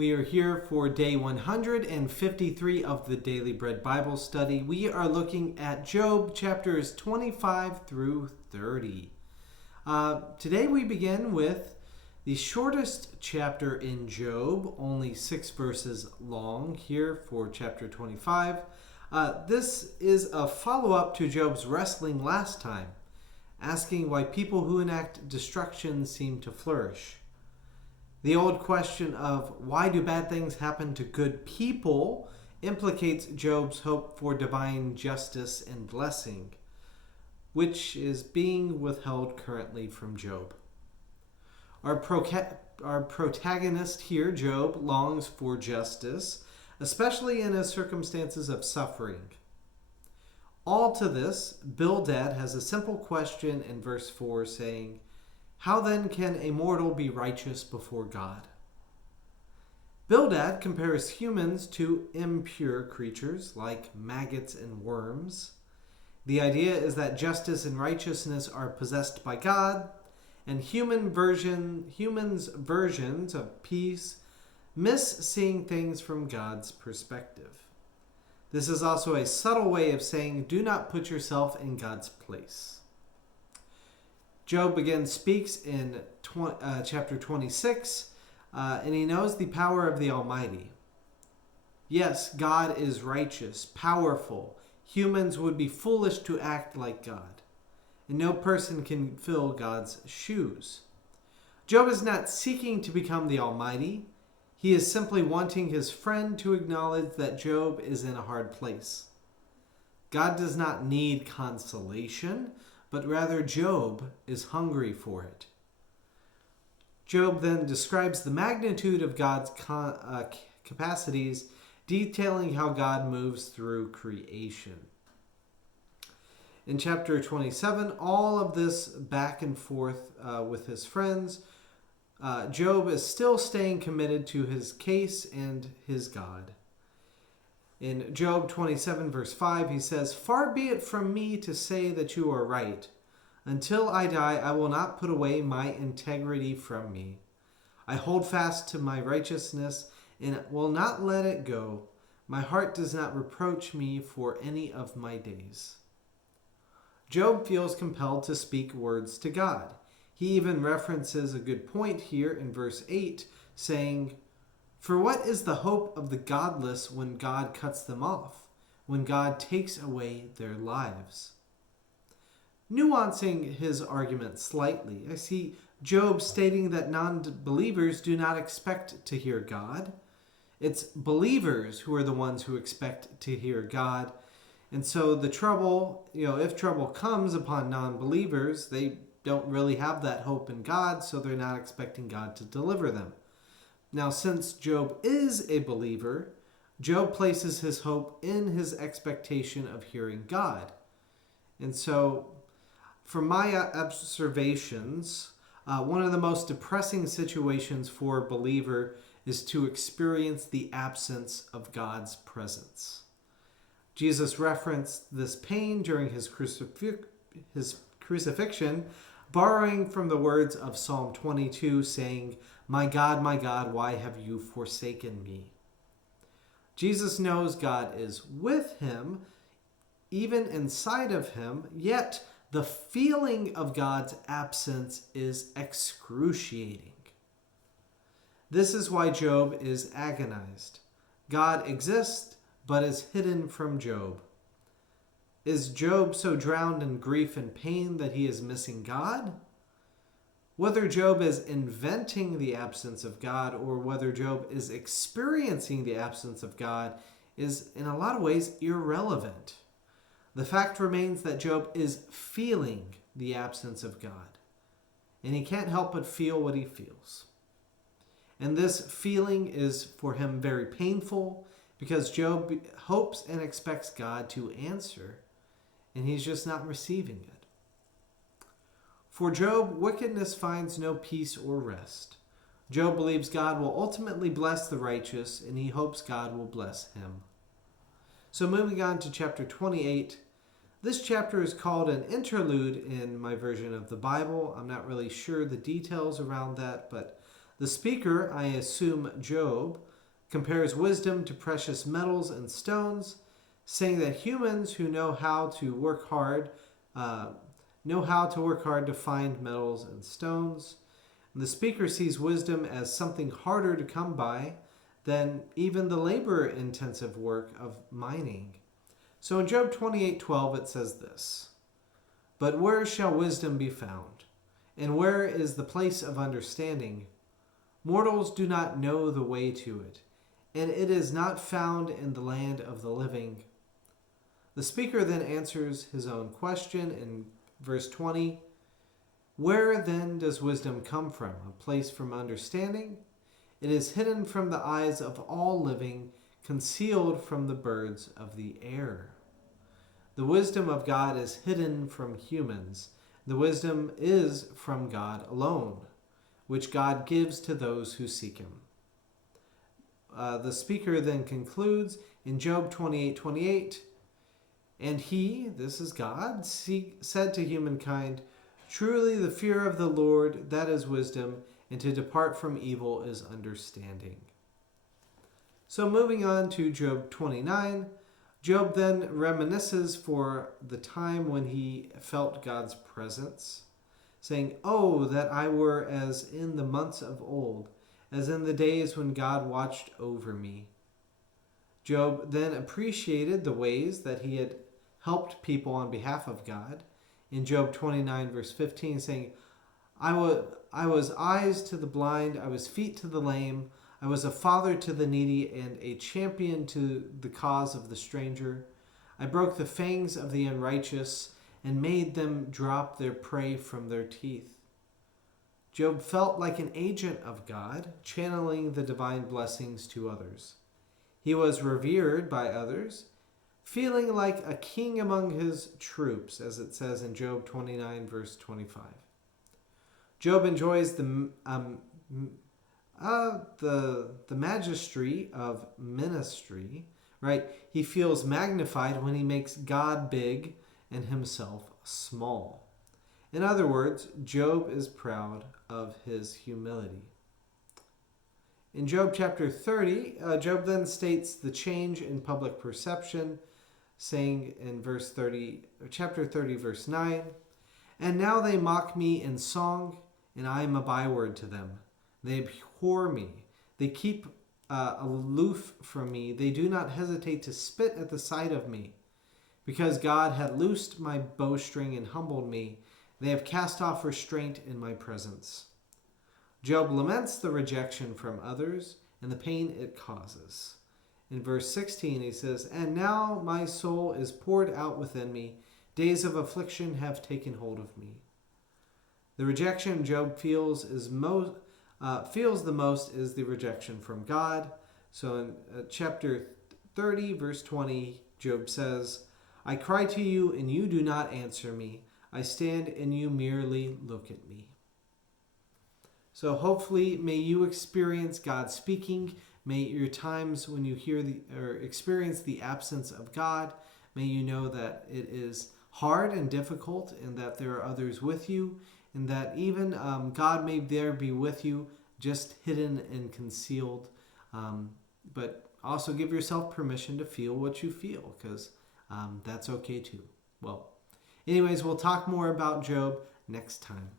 We are here for day 153 of the Daily Bread Bible Study. We are looking at Job chapters 25 through 30. Today we begin with the shortest chapter in Job, only 6 verses long here for chapter 25. This is a follow-up to Job's wrestling last time, asking why people who enact destruction seem to flourish. The old question of why do bad things happen to good people implicates Job's hope for divine justice and blessing, which is being withheld currently from Job. Our protagonist here, Job, longs for justice, especially in his circumstances of suffering. All to this, Bildad has a simple question in verse 4 saying, "How then can a mortal be righteous before God?" Bildad compares humans to impure creatures like maggots and worms. The idea is that justice and righteousness are possessed by God, and humans' versions of peace miss seeing things from God's perspective. This is also a subtle way of saying, do not put yourself in God's place. Job again speaks in chapter 26, and he knows the power of the Almighty. Yes, God is righteous, powerful. Humans would be foolish to act like God, and no person can fill God's shoes. Job is not seeking to become the Almighty. He is simply wanting his friend to acknowledge that Job is in a hard place. God does not need consolation, but rather Job is hungry for it. Job then describes the magnitude of God's capacities, detailing how God moves through creation. In chapter 27, all of this back and forth with his friends, Job is still staying committed to his case and his God. In Job 27 verse 5, he says, "Far be it from me to say that you are right. Until I die, I will not put away my integrity from me. I hold fast to my righteousness and will not let it go. My heart does not reproach me for any of my days." Job feels compelled to speak words to God. He even references a good point here in verse 8, saying, "For what is the hope of the godless when God cuts them off, when God takes away their lives?" Nuancing his argument slightly, I see Job stating that non-believers do not expect to hear God. It's believers who are the ones who expect to hear God. And so the trouble, if trouble comes upon non-believers, they don't really have that hope in God, so they're not expecting God to deliver them. Now, since Job is a believer, Job places his hope in his expectation of hearing God. And so, from my observations, one of the most depressing situations for a believer is to experience the absence of God's presence. Jesus referenced this pain during his crucifixion, borrowing from the words of Psalm 22, saying, my God, why have you forsaken me?" Jesus knows God is with him, even inside of him, yet the feeling of God's absence is excruciating. This is why Job is agonized. God exists, but is hidden from Job. Is Job so drowned in grief and pain that he is missing God? Whether Job is inventing the absence of God or whether Job is experiencing the absence of God is in a lot of ways irrelevant. The fact remains that Job is feeling the absence of God, and he can't help but feel what he feels. And this feeling is for him very painful because Job hopes and expects God to answer, and he's just not receiving it. For Job, wickedness finds no peace or rest. Job believes God will ultimately bless the righteous, and he hopes God will bless him. So moving on to chapter 28, this chapter is called an interlude in my version of the Bible. I'm not really sure the details around that, but the speaker, I assume Job, compares wisdom to precious metals and stones, saying that humans who know how to work hard to find metals and stones. And the speaker sees wisdom as something harder to come by than even the labor-intensive work of mining. So in Job 28:12 it says this, "But where shall wisdom be found? And where is the place of understanding? Mortals do not know the way to it, and it is not found in the land of the living." The speaker then answers his own question in verse 20. "Where then does wisdom come from? A place from understanding? It is hidden from the eyes of all living, concealed from the birds of the air." The wisdom of God is hidden from humans. The wisdom is from God alone, which God gives to those who seek him. The speaker then concludes in Job 28:28, "And he," this is God, "said to humankind, truly the fear of the Lord, that is wisdom, and to depart from evil is understanding." So moving on to Job 29, Job then reminisces for the time when he felt God's presence, saying, "Oh, that I were as in the months of old, as in the days when God watched over me." Job then appreciated the ways that he had helped people on behalf of God. In Job 29, verse 15, saying, I was eyes to the blind, I was feet to the lame, I was a father to the needy and a champion to the cause of the stranger. I broke the fangs of the unrighteous and made them drop their prey from their teeth." Job felt like an agent of God, channeling the divine blessings to others. He was revered by others, feeling like a king among his troops, as it says in Job 29, verse 25. Job enjoys the majesty of ministry, right? He feels magnified when he makes God big and himself small. In other words, Job is proud of his humility. In Job chapter 30, Job then states the change in public perception, saying in chapter 30, verse 9, "And now they mock me in song, and I am a byword to them. They abhor me. They keep aloof from me. They do not hesitate to spit at the sight of me. Because God had loosed my bowstring and humbled me, they have cast off restraint in my presence." Job laments the rejection from others and the pain it causes. In verse 16 he says, "And now my soul is poured out within me. Days of affliction have taken hold of me." The rejection Job feels the most is the rejection from God. So in chapter 30, verse 20, Job says, "I cry to you, and you do not answer me. I stand, and you merely look at me." So hopefully, may you experience God speaking. May your times when you experience the absence of God, may you know that it is hard and difficult, and that there are others with you, and that even God may there be with you, just hidden and concealed. But also give yourself permission to feel what you feel, because that's okay too. Well, anyways, we'll talk more about Job next time.